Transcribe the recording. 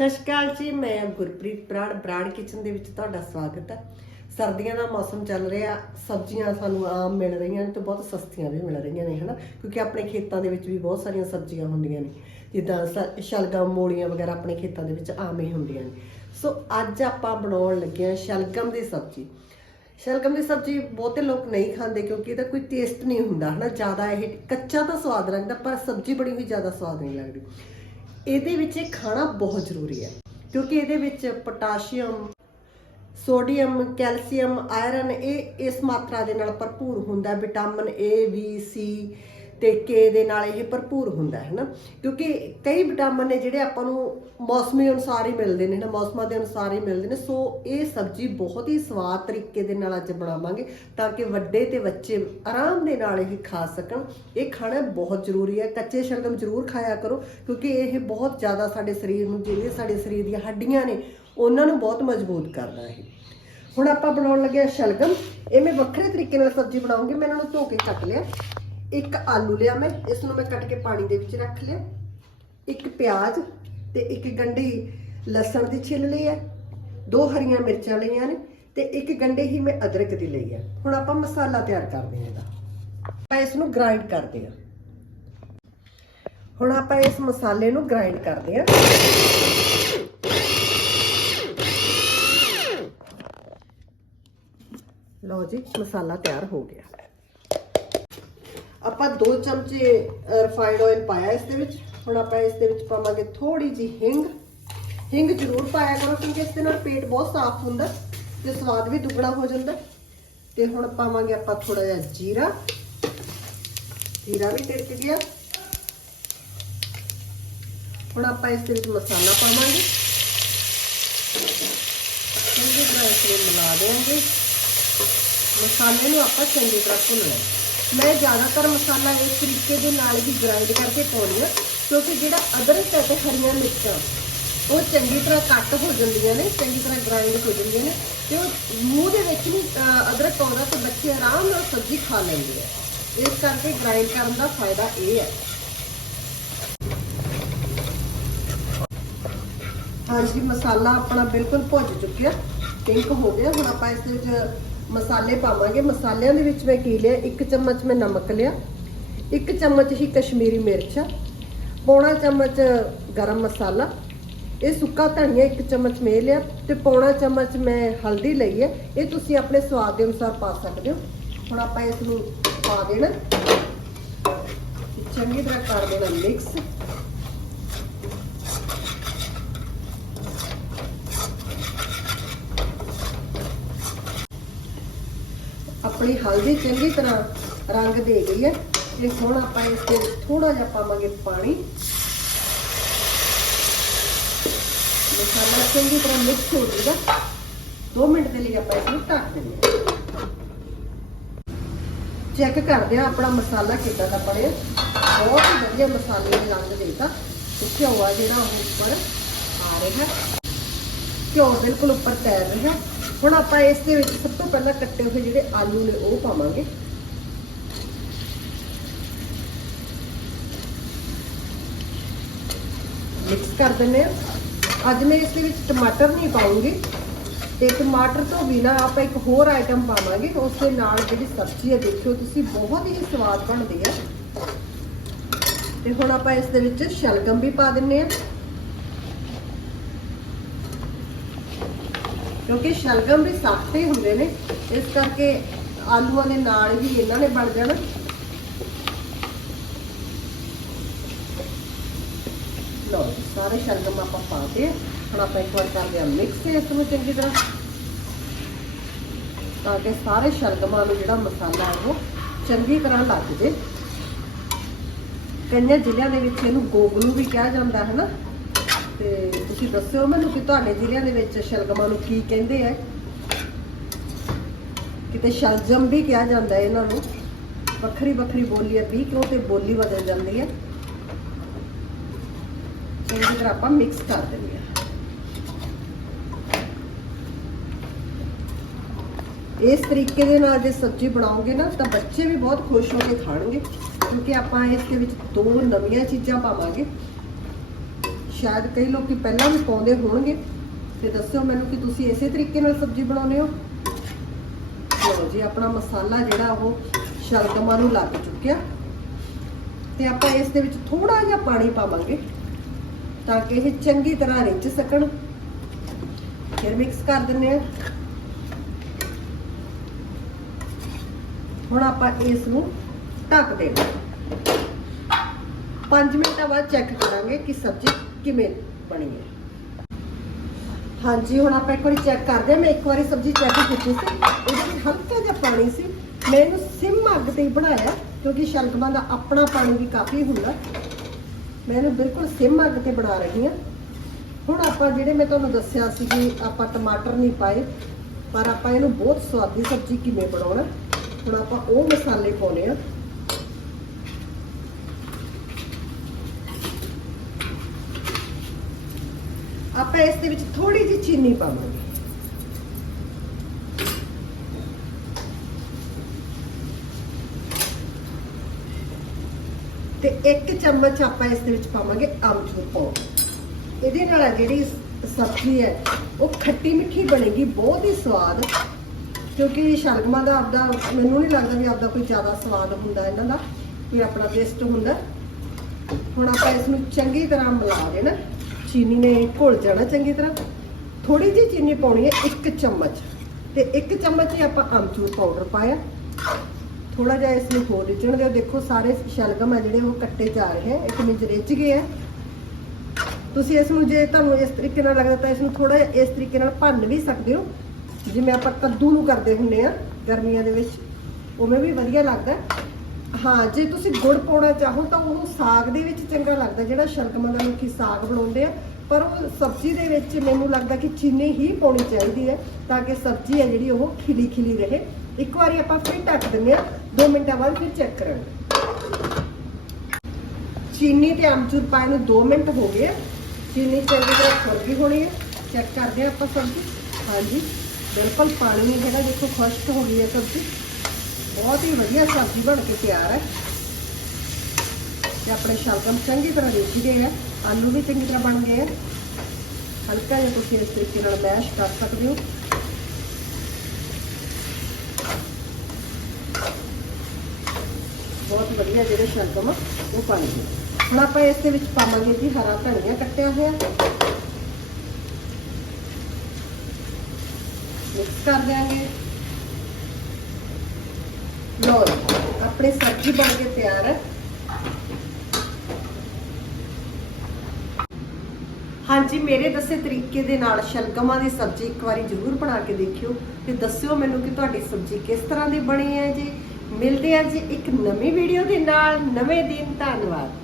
ਸਤਿ ਸ਼੍ਰੀ ਅਕਾਲ ਜੀ, ਮੈਂ ਗੁਰਪ੍ਰੀਤ ਬਰਾੜ ਬਰਾੜ ਕਿਚਨ ਦੇ ਵਿੱਚ ਤੁਹਾਡਾ ਸਵਾਗਤ ਹੈ। ਸਰਦੀਆਂ ਦਾ ਮੌਸਮ ਚੱਲ ਰਿਹਾ, ਸਬਜ਼ੀਆਂ ਸਾਨੂੰ ਆਮ ਮਿਲ ਰਹੀਆਂ ਨੇ ਤੇ ਬਹੁਤ ਸਸਤੀਆਂ ਵੀ ਮਿਲ ਰਹੀਆਂ ਨੇ, ਹਨਾ? ਕਿਉਂਕਿ ਆਪਣੇ ਖੇਤਾਂ ਦੇ ਵਿੱਚ ਵੀ ਬਹੁਤ ਸਾਰੀਆਂ ਸਬਜ਼ੀਆਂ ਹੁੰਦੀਆਂ ਨੇ। ਜਿੱਦਾਂ ਸ- ਸ਼ਲਗਮ, ਮੂਲੀਆਂ ਵਗੈਰਾ ਆਪਣੇ ਖੇਤਾਂ ਦੇ ਵਿੱਚ ਆਮ ਹੀ ਹੁੰਦੀਆਂ ਨੇ। ਸੋ ਅੱਜ ਆਪਾਂ ਬਣਾਉਣ ਲੱਗੇ ਹਾਂ ਸ਼ਲਗਮ ਦੀ ਸਬਜ਼ੀ। ਸ਼ਲਗਮ ਦੀ ਸਬਜ਼ੀ ਬਹੁਤੇ ਲੋਕ ਨਹੀਂ ਖਾਂਦੇ ਕਿਉਂਕਿ ਇਹਦਾ ਕੋਈ ਟੇਸਟ ਨਹੀਂ ਹੁੰਦਾ, ਹਨਾ? ਜ਼ਿਆਦਾ ਇਹ ਕੱਚਾ ਤਾਂ ਸਵਾਦ ਲੱਗਦਾ, ਪਰ ਸਬਜ਼ੀ ਬੜੀ ਵੀ ਜ਼ਿਆਦਾ ਸਵਾਦ ਨਹੀਂ ਲੱਗਦੀ। ਇਹਦੇ ਵਿੱਚ ਇਹ ਖਾਣਾ ਬਹੁਤ ਜ਼ਰੂਰੀ ਹੈ, ਕਿਉਂਕਿ ਇਹਦੇ ਵਿੱਚ ਪੋਟਾਸ਼ੀਅਮ, ਸੋਡੀਅਮ, ਕੈਲਸ਼ੀਅਮ, ਆਇਰਨ ਇਹ ਇਸ ਮਾਤਰਾ ਦੇ ਨਾਲ ਭਰਪੂਰ ਹੁੰਦਾ ਵਿਟਾਮਿਨ ਏ ਬੀ ਸੀ ਤੇ ਕੇ ਦੇ ਨਾਲ ਇਹ ਭਰਪੂਰ ਹੁੰਦਾ ਹੈ ਨਾ? ਕਿਉਂਕਿ ਕਈ ਵਿਟਾਮਿਨ ਨੇ ਜਿਹੜੇ ਆਪਾਂ ਨੂੰ ਮੌਸਮੀ ਅਨੁਸਾਰ ਹੀ ਮਿਲਦੇ ਨੇ ਨਾ ਮੌਸਮਾਂ ਦੇ ਅਨੁਸਾਰ ਹੀ ਮਿਲਦੇ ਨੇ। ਸੋ ਇਹ ਸਬਜ਼ੀ ਬਹੁਤ ਹੀ ਸਵਾਦ ਤਰੀਕੇ ਦੇ ਨਾਲ ਅੱਜ ਬਣਾਵਾਂਗੇ ਤਾਂ ਕਿ ਵੱਡੇ ਤੇ ਬੱਚੇ ਆਰਾਮ ਦੇ ਨਾਲ ਇਹ ਖਾ ਸਕਣ। ਇਹ ਖਾਣਾ ਬਹੁਤ ਜ਼ਰੂਰੀ ਹੈ। ਕੱਚੇ ਸ਼ਲਗਮ ਜ਼ਰੂਰ ਖਾਇਆ ਕਰੋ, ਕਿਉਂਕਿ ਇਹ ਬਹੁਤ ਜ਼ਿਆਦਾ ਸਾਡੇ ਸਰੀਰ ਨੂੰ, ਜਿਹੜੀਆਂ ਸਾਡੇ ਸਰੀਰ ਦੀਆਂ ਹੱਡੀਆਂ ਨੇ, ਉਹਨਾਂ ਨੂੰ ਬਹੁਤ ਮਜ਼ਬੂਤ ਕਰਦਾ ਹੈ। ਹੁਣ ਆਪਾਂ ਬਣਾਉਣ ਲੱਗੇ ਹਾਂ ਸ਼ਲਗਮ। ਇਹ ਮੈਂ ਵੱਖਰੇ ਤਰੀਕੇ ਨਾਲ ਸਬਜ਼ੀ ਬਣਾਉਂਗੀ। ਮੈਂ ਇਹਨਾਂ ਨੂੰ ਧੋ ਕੇ ਕੱਟ ਲਿਆ। ਇੱਕ ਆਲੂ ਲਿਆ ਮੈਂ, ਇਸ ਨੂੰ ਮੈਂ ਕੱਟ ਕੇ ਪਾਣੀ ਦੇ ਵਿੱਚ ਰੱਖ ਲਿਆ। ਇੱਕ ਪਿਆਜ਼ ਤੇ ਇੱਕ ਗੰਢੀ ਲਸਣ ਦੀ ਛਿੱਲ ਲਈ ਹੈ। ਦੋ ਹਰੀਆਂ ਮਿਰਚਾਂ ਲਈਆਂ ਨੇ ਤੇ ਇੱਕ ਗੰਢੇ ਹੀ ਮੈਂ ਅਦਰਕ ਦੀ ਲਈ ਹੈ। ਹੁਣ ਆਪਾਂ ਮਸਾਲਾ ਤਿਆਰ ਕਰਦੇ ਹਾਂ ਇਹਦਾ। ਆਪਾਂ ਇਸ ਨੂੰ ਗ੍ਰਾਈਂਡ ਕਰਦੇ ਹਾਂ। ਹੁਣ ਆਪਾਂ ਇਸ ਮਸਾਲੇ ਨੂੰ ਗ੍ਰਾਈਂਡ ਕਰਦੇ ਹਾਂ। ਲਓ ਜੀ, ਮਸਾਲਾ ਤਿਆਰ ਹੋ ਗਿਆ। ਆਪਾਂ 2 ਚਮਚੇ ਰਿਫਾਈਨਡ ਆਇਲ ਪਾਇਆ ਇਸ ਦੇ ਵਿੱਚ। ਹੁਣ ਆਪਾਂ ਇਸ ਦੇ ਵਿੱਚ ਪਾਵਾਂਗੇ ਥੋੜੀ ਜੀ ਹਿੰਗ। ਹਿੰਗ ਜ਼ਰੂਰ ਪਾਇਆ ਕਰੋ ਕਿਉਂਕਿ ਇਸ ਦੇ ਨਾਲ ਪੇਟ ਬਹੁਤ ਸਾਫ਼ ਹੁੰਦਾ ਤੇ ਸਵਾਦ ਵੀ ਦੁੱਗਣਾ ਹੋ ਜਾਂਦਾ। ਤੇ ਹੁਣ ਪਾਵਾਂਗੇ ਆਪਾਂ ਥੋੜਾ ਜਿਹਾ ਜੀਰਾ। ਜੀਰਾ ਵੀ ਤਿਰਕ ਗਿਆ। ਹੁਣ ਆਪਾਂ ਇਸ ਦੇ ਵਿੱਚ ਮਸਾਲਾ ਪਾਵਾਂਗੇ। ਚੰਗੀ ਤਰ੍ਹਾਂ ਇਸ ਨੂੰ ਮਿਲਾ ਦੇਵਾਂਗੇ। ਮਸਾਲੇ ਨੂੰ ਆਪਾਂ ਚੰਗੀ ਤਰ੍ਹਾਂ ਭੁੰਨਣਾ ਮੈਂ ਜ਼ਿਆਦਾਤਰ ਮਸਾਲਾ ਇਸ ਤਰੀਕੇ ਦੇ ਨਾਲ ਹੀ ਗ੍ਰਾਈਂਡ ਕਰਕੇ ਪਾਉਣੀ ਆ ਕਿਉਂਕਿ ਜਿਹੜਾ ਅਦਰਕ ਹੈ ਤੇ ਹਰੀਆਂ ਮਿਰਚਾਂ, ਉਹ ਚੰਗੀ ਤਰ੍ਹਾਂ ਕੱਟ ਹੋ ਜਾਂਦੀਆਂ ਨੇ, ਚੰਗੀ ਤਰ੍ਹਾਂ ਗ੍ਰਾਈਂਡ ਹੋ ਜਾਂਦੀਆਂ ਨੇ ਤੇ ਉਹ ਮੂੰਹ ਦੇ ਵਿੱਚ ਨਹੀਂ ਅਦਰਕ ਆਉਂਦਾ ਤੇ ਬੱਚੇ ਆਰਾਮ ਨਾਲ ਸਬਜ਼ੀ ਖਾ ਲੈਂਦੇ ਆ। ਇਸ ਕਰਕੇ ਗ੍ਰਾਈਂਡ ਕਰਨ ਦਾ ਫਾਇਦਾ ਇਹ ਹੈ। ਹਾਂਜੀ, ਮਸਾਲਾ ਆਪਣਾ ਬਿਲਕੁਲ ਭੁੱਜ ਚੁੱਕਿਆ ਪਿੰਕ ਹੋ ਗਿਆ। ਹੁਣ ਆਪਾਂ ਇਸ ਵਿੱਚ ਮਸਾਲੇ ਪਾਵਾਂਗੇ। ਮਸਾਲਿਆਂ ਦੇ ਵਿੱਚ ਮੈਂ ਕੀ ਲਿਆ? ਇੱਕ ਚਮਚ ਮੈਂ ਨਮਕ ਲਿਆ। ਇੱਕ ਚਮਚ ਹੀ ਕਸ਼ਮੀਰੀ ਮਿਰਚ। ਪੌਣਾ ਚਮਚ ਗਰਮ ਮਸਾਲਾ। ਇਹ ਸੁੱਕਾ ਧਨੀਆ ਇੱਕ ਚਮਚ ਮੈਂ ਲਿਆ ਤੇ ਪੌਣਾ ਚਮਚ ਮੈਂ ਹਲਦੀ ਲਈ ਹੈ। ਇਹ ਤੁਸੀਂ ਆਪਣੇ ਸਵਾਦ ਦੇ ਅਨੁਸਾਰ ਪਾ ਸਕਦੇ ਹੋ। ਹੁਣ ਆਪਾਂ ਇਸ ਨੂੰ ਪਾ ਦੇਣਾ। ਚੰਗੀ ਤਰ੍ਹਾਂ ਕਰ ਦੇਣਾ ਮਿਕਸ। ਆਪਣੀ ਹਲਦੀ ਚੰਗੀ ਤਰ੍ਹਾਂ ਰੰਗ ਦੇ ਗਈ ਹੈ। ਤੇ ਹੁਣ ਆਪਾਂ ਇਸ ਤੇ ਥੋੜਾ ਜਿਹਾ ਪਾਵਾਂਗੇ ਪਾਣੀ। ਮਸਾਲਾ ਚੰਗੀ ਤਰ੍ਹਾਂ ਮਿਕਸ ਹੋ ਜਾਏਗਾ 2 ਮਿੰਟ ਦੇ ਲਈ ਆਪਾਂ ਇਸ ਨੂੰ ਢੱਕ ਦਿੰਦੇ ਚੈੱਕ ਕਰਦੇ ਹਾਂ ਆਪਣਾ ਮਸਾਲਾ ਕਿੱਦਾਂ ਦਾ ਬਣਿਆ। ਬਹੁਤ ਹੀ ਵਧੀਆ ਮਸਾਲੇ ਨੇ ਰੰਗ ਦੇਤਾ। ਘਿਓ ਆ ਜਿਹੜਾ ਉਹ ਉੱਪਰ ਆ ਰਿਹਾ। ਘਿਓ ਬਿਲਕੁਲ ਉੱਪਰ ਤੈਰ ਰਿਹਾ। ਹੁਣ ਆਪਾਂ ਇਸ ਦੇ ਵਿੱਚ ਸਭ ਤੋਂ ਪਹਿਲਾਂ ਕੱਟੇ ਹੋਏ ਜਿਹੜੇ ਆਲੂ ਨੇ ਉਹ ਪਾਵਾਂਗੇ। ਮਿਕਸ ਕਰ ਦਿੰਦੇ ਆ ਅੱਜ ਮੈਂ ਇਸ ਦੇ ਵਿੱਚ ਟਮਾਟਰ ਨਹੀਂ ਪਾਉਂਗੀ ਤੇ ਟਮਾਟਰ ਤੋਂ ਬਿਨਾ ਆਪਾਂ ਇੱਕ ਹੋਰ ਆਈਟਮ ਪਾਵਾਂਗੇ। ਉਸ ਦੇ ਨਾਲ ਜਿਹੜੀ ਸਬਜ਼ੀ ਹੈ, ਦੇਖਿਓ ਤੁਸੀਂ ਬਹੁਤ ਹੀ ਸਵਾਦ ਬਣਦੀ ਹੈ। ਤੇ ਹੁਣ ਆਪਾਂ ਇਸ ਦੇ ਵਿੱਚ ਸ਼ਲਗਮ ਵੀ ਪਾ ਦਿੰਨੇ ਆ ਕਿਉਂਕਿ ਸ਼ਲਗਮ ਵੀ ਸਖਤੇ ਹੁੰਦੇ ਨੇ, ਇਸ ਕਰਕੇ ਆਲੂਆਂ ਦੇ ਨਾਲ ਹੀ ਇਹਨਾਂ ਨੇ ਬਣ ਜਾਣਾ। ਲਓ ਸਾਰੇ ਸ਼ਲਗਮ ਆਪਾਂ ਪਾ ਹੁਣ ਆਪਾਂ ਇੱਕ ਵਾਰ ਕਰਦੇ ਹਾਂ ਮਿਕਸ ਇਸ ਨੂੰ ਚੰਗੀ ਤਰ੍ਹਾਂ। ਤਾਂ ਕਿ ਸਾਰੇ ਸ਼ਲਗਮਾਂ ਨੂੰ ਜਿਹੜਾ ਮਸਾਲਾ ਹੈ ਉਹ ਚੰਗੀ ਤਰ੍ਹਾਂ ਲੱਗ ਜੇ। ਕਈਆਂ ਜ਼ਿਲ੍ਹਿਆਂ ਦੇ ਵਿੱਚ ਇਹਨੂੰ ਗੋਗਲੂ ਵੀ ਕਿਹਾ ਜਾਂਦਾ ਹੈ ਨਾ ਤੇ ਤੁਸੀਂ ਦੱਸਿਓ ਮੈਨੂੰ ਕਿ ਤੁਹਾਡੇ ਜ਼ਿਲ੍ਹਿਆਂ ਦੇ ਵਿੱਚ ਸ਼ਲਗਮਾਂ ਨੂੰ ਕੀ ਕਹਿੰਦੇ ਆ? ਕਿਤੇ ਸ਼ਲਜਮ ਵੀ ਕਿਹਾ ਜਾਂਦਾ ਹੈ ਇਹਨਾਂ ਨੂੰ। ਵੱਖਰੀ ਵੱਖਰੀ ਬੋਲੀ ਹੈ, ਵੀ ਕਿਉਂ ਤੇ ਬੋਲੀ ਬਦਲ ਜਾਂਦੀ ਹੈ। ਚੰਗੀ ਤਰ੍ਹਾਂ ਆਪਾਂ ਮਿਕਸ ਕਰ ਦਿੰਦੇ ਹਾਂ। ਇਸ ਤਰੀਕੇ ਦੇ ਨਾਲ ਜੇ ਸਬਜ਼ੀ ਬਣਾਓਗੇ ਨਾ, ਤਾਂ ਬੱਚੇ ਵੀ ਬਹੁਤ ਖੁਸ਼ ਹੋ ਕੇ ਖਾਣਗੇ, ਕਿਉਂਕਿ ਆਪਾਂ ਇਸ ਦੇ ਵਿੱਚ ਦੋ ਨਵੀਆਂ ਚੀਜ਼ਾਂ ਪਾਵਾਂਗੇ। ਸ਼ਾਇਦ ਕਈ ਲੋਕੀ ਪਹਿਲਾਂ ਵੀ ਪਾਉਂਦੇ ਹੋਣਗੇ। ਤੇ ਦੱਸਿਓ ਮੈਨੂੰ ਕਿ ਤੁਸੀਂ ਇਸੇ ਤਰੀਕੇ ਨਾਲ ਸਬਜ਼ੀ ਬਣਾਉਂਦੇ ਹੋ? ਲਓ ਜੀ, ਆਪਣਾ ਮਸਾਲਾ ਜਿਹੜਾ ਉਹ ਸ਼ਲਗਮਾਂ ਨੂੰ ਲੱਗ ਚੁੱਕਿਆ। ਤੇ ਆਪਾਂ ਇਸ ਦੇ ਵਿੱਚ ਥੋੜਾ ਜਿਹਾ ਪਾਣੀ ਪਾਵਾਂਗੇ ਤਾਂ ਕਿ ਇਹ ਚੰਗੀ ਤਰ੍ਹਾਂ ਰਿੱਝ ਸਕਣ। ਫਿਰ ਮਿਕਸ ਕਰ ਦਿੰਨੇ ਆ ਹੁਣ ਆਪਾਂ ਇਸ ਨੂੰ ਢੱਕ ਦੇਣਾ। 5 ਮਿੰਟਾਂ ਬਾਅਦ ਚੈੱਕ ਕਰਾਂਗੇ ਕਿ ਸਬਜ਼ੀ ਕਿਵੇਂ ਬਣੀ ਹੈ? ਹਾਂਜੀ, ਹੁਣ ਆਪਾਂ ਇੱਕ ਵਾਰੀ ਚੈੱਕ ਕਰਦੇ ਹਾਂ। ਮੈਂ ਇੱਕ ਵਾਰੀ ਸਬਜ਼ੀ ਚੈੱਕ ਕੀਤੀ ਸੀ। ਇਹਦੇ ਵਿੱਚ ਹਲਕਾ ਜਿਹਾ ਪਾਣੀ ਸੀ। ਮੈਂ ਇਹਨੂੰ ਸਿਮ ਅੱਗ ਤੇ ਹੀ ਬਣਾਇਆ, ਕਿਉਂਕਿ ਸ਼ਲਗਮਾਂ ਦਾ ਆਪਣਾ ਪਾਣੀ ਵੀ ਕਾਫੀ ਹੁੰਦਾ। ਮੈਂ ਇਹਨੂੰ ਬਿਲਕੁਲ ਸਿਮ ਅੱਗ ਤੇ ਬਣਾ ਰਹੀ ਹਾਂ। ਹੁਣ ਆਪਾਂ ਜਿਹੜੇ ਮੈਂ ਤੁਹਾਨੂੰ ਦੱਸਿਆ ਸੀ ਕਿ ਆਪਾਂ ਟਮਾਟਰ ਨਹੀਂ ਪਾਏ, ਪਰ ਆਪਾਂ ਇਹਨੂੰ ਬਹੁਤ ਸਵਾਦੀ ਸਬਜ਼ੀ ਕਿਵੇਂ ਬਣਾਉਣਾ, ਹੁਣ ਆਪਾਂ ਉਹ ਮਸਾਲੇ ਪਾਉਣੇ ਆ। ਆਪਾਂ ਇਸ ਦੇ ਵਿੱਚ ਥੋੜੀ ਜਿਹੀ ਚੀਨੀ ਪਾਵਾਂਗੇ। ਤੇ ਇੱਕ ਚਮਚ ਆਪਾਂ ਇਸ ਦੇ ਵਿੱਚ ਪਾਵਾਂਗੇ ਆਮਚੂਰ ਪਾਊਡਰ ਇਹਦੇ ਨਾਲ ਜਿਹੜੀ ਸਬਜ਼ੀ ਹੈ, ਉਹ ਖੱਟੀ ਮਿੱਠੀ ਬਣੇਗੀ, ਬਹੁਤ ਹੀ ਸਵਾਦ। ਕਿਉਂਕਿ ਸ਼ਲਗਮਾਂ ਦਾ ਆਪਦਾ, ਮੈਨੂੰ ਨਹੀਂ ਲੱਗਦਾ ਵੀ ਆਪਦਾ ਕੋਈ ਜ਼ਿਆਦਾ ਸਵਾਦ ਹੁੰਦਾ ਇਹਨਾਂ ਦਾ ਕੋਈ ਆਪਣਾ ਟੇਸਟ ਹੁੰਦਾ। ਹੁਣ ਆਪਾਂ ਇਸ ਨੂੰ ਚੰਗੀ ਤਰ੍ਹਾਂ ਮਿਲਾ ਦੇਣਾ। ਚੀਨੀ ਨੇ ਘੁਲ ਜਾਣਾ ਚੰਗੀ ਤਰ੍ਹਾਂ। ਥੋੜੀ ਜਿਹੀ ਚੀਨੀ ਪਾਉਣੀ ਹੈ ਇੱਕ ਚਮਚ। ਤੇ ਇੱਕ ਚਮਚ ਹੀ ਆਪਾਂ ਅਮਚੂਰ ਪਾਊਡਰ ਪਾਇਆ। ਥੋੜਾ ਜਿਹਾ ਇਸ ਨੂੰ ਹੋਰ ਰਿੱਝਣ ਦਿਓ। ਦੇਖੋ ਸਾਰੇ ਸ਼ਲਗਮ ਆ ਜਿਹੜੇ, ਉਹ ਕੱਟੇ ਜਾ ਰਹੇ ਹੈ ਇੱਕ ਵਿੱਚ ਰਿੱਝ ਗਏ ਹੈ ਤੁਸੀਂ ਇਸ ਨੂੰ ਜੇ ਤੁਹਾਨੂੰ ਇਸ ਤਰੀਕੇ ਨਾਲ ਲੱਗਦਾ ਤਾਂ ਇਸ ਨੂੰ ਥੋੜਾ ਜਿਹਾ ਇਸ ਤਰੀਕੇ ਨਾਲ ਭੰਨ ਵੀ ਸਕਦੇ ਹੋ। ਜਿਵੇਂ ਆਪਾਂ ਕੱਦੂ ਨੂੰ ਕਰਦੇ ਹੁੰਨੇ ਆ ਗਰਮੀਆਂ ਦੇ ਵਿੱਚ, ਉਵੇਂ ਵੀ ਵਧੀਆ ਲੱਗਦਾ। ਹਾਂ, ਜੇ ਤੁਸੀਂ ਗੁੜ ਪਾਉਣਾ ਚਾਹੋ ਤਾਂ ਉਹ ਸਾਗ ਦੇ ਵਿੱਚ ਚੰਗਾ ਲੱਗਦਾ, ਜਿਹੜਾ ਸ਼ਲਗਮਾਂ ਦਾ ਲੋਕੀ ਸਾਗ ਬਣਾਉਂਦੇ ਆ। ਪਰ ਉਹ ਸਬਜ਼ੀ ਦੇ ਵਿੱਚ ਮੈਨੂੰ ਲੱਗਦਾ ਕਿ ਚੀਨੀ ਹੀ ਪਾਉਣੀ ਚਾਹੀਦੀ ਹੈ, ਤਾਂ ਕਿ ਸਬਜ਼ੀ ਹੈ ਜਿਹੜੀ ਉਹ ਖਿਲੀ ਖਿਲੀ ਰਹੇ। ਇੱਕ ਵਾਰੀ ਆਪਾਂ ਫਿਰ ਢੱਕ ਦਿੰਦੇ ਆ 2 ਮਿੰਟਾਂ ਬਾਅਦ ਫਿਰ ਚੈੱਕ ਕਰਾਂਗੇ। ਚੀਨੀ ਤੇ ਅਮਚੂਰ ਪਾਏ ਨੂੰ 2 ਮਿੰਟ ਹੋ ਗਏ ਆ। ਚੀਨੀ ਚੰਗੀ ਤਰ੍ਹਾਂ ਖੁਰ ਗਈ ਹੋਣੀ ਹੈ ਚੈੱਕ ਕਰਦੇ ਆ ਆਪਾਂ ਸਬਜ਼ੀ। ਹਾਂਜੀ, ਬਿਲਕੁਲ ਪਾਣੀ ਨਹੀਂ ਹੈਗਾ, ਦੇਖੋ ਖੁਸ਼ਕ ਹੋ ਗਈ ਹੈ ਸਬਜ਼ੀ। ਬਹੁਤ ਹੀ ਵਧੀਆ ਸਬਜ਼ੀ ਬਣ ਕੇ ਤਿਆਰ ਹੈ ਤੇ ਆਪਣੇ ਸ਼ਲਗਮ ਚੰਗੀ ਤਰ੍ਹਾਂ ਰਿੱਝ ਗਏ ਆ ਆਲੂ ਵੀ ਚੰਗੀ ਤਰ੍ਹਾਂ ਬਣ ਗਏ ਆ ਹਲਕਾ ਜਿਹਾ ਤੁਸੀਂ ਇਸ ਤਰੀਕੇ ਨਾਲ ਮੈਸ਼ ਕਰ ਸਕਦੇ ਹੋ ਬਹੁਤ ਵਧੀਆ ਜਿਹੜੇ ਸ਼ਲਗਮ ਆ ਉਹ ਬਣ ਗਏ ਹੁਣ ਆਪਾਂ ਇਸ ਦੇ ਵਿੱਚ ਪਾਵਾਂਗੇ ਜੀ ਹਰਾ ਧਨੀਆ ਕੱਟਿਆ ਹੋਇਆ ਮਿਕਸ ਕਰ ਦਿਆਂਗੇ ਲੋ ਆਪਣੀ ਸਬਜ਼ੀ ਬਣ ਕੇ ਤਿਆਰ ਹੈ। ਹਾਂਜੀ, ਮੇਰੇ ਦੱਸੇ ਤਰੀਕੇ ਦੇ ਨਾਲ ਸ਼ਲਗਮਾਂ ਦੀ ਸਬਜ਼ੀ ਇੱਕ ਵਾਰੀ ਜ਼ਰੂਰ ਬਣਾ ਕੇ ਦੇਖਿਓ ਤੇ ਦੱਸਿਓ ਮੈਨੂੰ ਕਿ ਤੁਹਾਡੀ ਸਬਜ਼ੀ ਕਿਸ ਤਰ੍ਹਾਂ ਦੀ ਬਣੀ ਹੈ ਜੀ। ਮਿਲਦੇ ਆ ਜੀ ਇੱਕ ਨਵੀਂ ਵੀਡੀਓ ਦੇ ਨਾਲ। ਨਵੇਂ ਦਿਨ, ਧੰਨਵਾਦ।